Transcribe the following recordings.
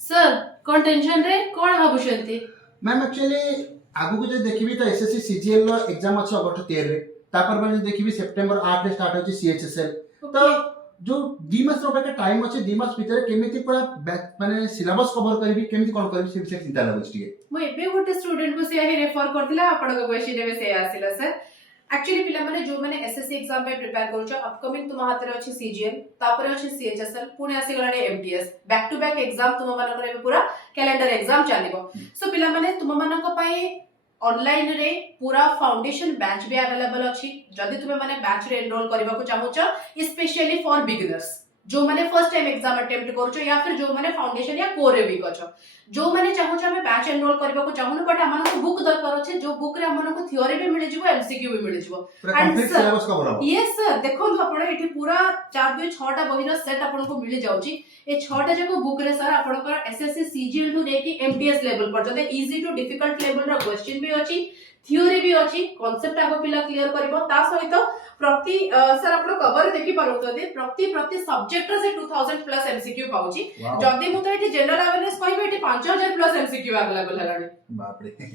sir कौन tension रे कौन भाबुछंती मैम एक्चुअली आगु को जो देखिबी तो एसएससी सीजीएल रो एग्जाम अछि अगस्त 13 रे तापर मैं देखिबी सितंबर 8 रे स्टार्ट होची सीएचएसएल तो जो 2 मास रो के टाइम अछि 2 मास भीतर केमिति पूरा माने सिलेबस कवर करबी केमिति कोन करबी से विषय चिंता लागछ टिके मु एबे गोटे स्टूडेंट को से ही रेफर करदिला आपण को क्वेश्चन में से आसिला सर एक्चुअली पिला माने जो माने एसएससी एग्जाम पे प्रिपेयर करूछ अपकमिंग तुम हाथ रे अछि सीजीएल तापर अछि सीएचएसएल पुणे आसी गलाने MTS back to back exam तुम मानक रे पूरा कैलेंडर एग्जाम चलिबो सो पिला माने तुम मानक पई ऑनलाइन रे पूरा फाउंडेशन बैच भी अवेलेबल अछि जदी तुमे माने बैच रे एनरोल करबा को चाहूछ स्पेशली फॉर बिगिनर्स जो माने फर्स्ट टाइम एग्जाम अटेम्प्ट करूछ या फिर जो माने फाउंडेशन या कोर रे वीक अछ जो माने चाहूछ हमें बैच एनरोल करबा को चाहूनु बट हमन को बुक दरकार अछि जो बुक रे हमन को थ्योरी भी मिल जिवो एमसीक्यू भी मिल जिवो कंप्लीट सिलेबस कवर हो यस सर देखो आपण एठी पूरा 4 2 6 टा बहिर सेट आपण को मिल जाउची ए 6 टा जको बुक रे सर आपण को एसएससी सीजीएल टू लेके एमटीएस लेवल पर जदे इजी टू डिफिकल्ट लेवल रो क्वेश्चन भी अछि थ्योरी भी अछि कांसेप्ट आगो पिला क्लियर करबो ता सहित प्रति सर आपण कवर देखि पारुतते प्रति सब्जेक्ट से 2000 प्लस एमसीक्यू पाउची जदी मु तो एठी जनरल अवेयरनेस कहबे एठी 5000 प्लस एमसीक्यू अवेलेबल हलाडी बाप रे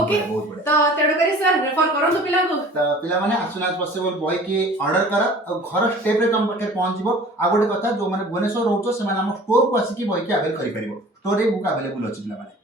ओके तो तेडो करी सर रेफर करंतु पिला को तो पिला माने as soon as possible boy की ऑर्डर कर घर स्टेप रे तुम पखे पहुंच जिवो आ गोटे कथा जो माने भुवनेश्वर रहउछो से माने हम स्टोर को आसी की बॉय के अवेल करि परिबो स्टोर रे बुक अवेलेबल अछि पिला माने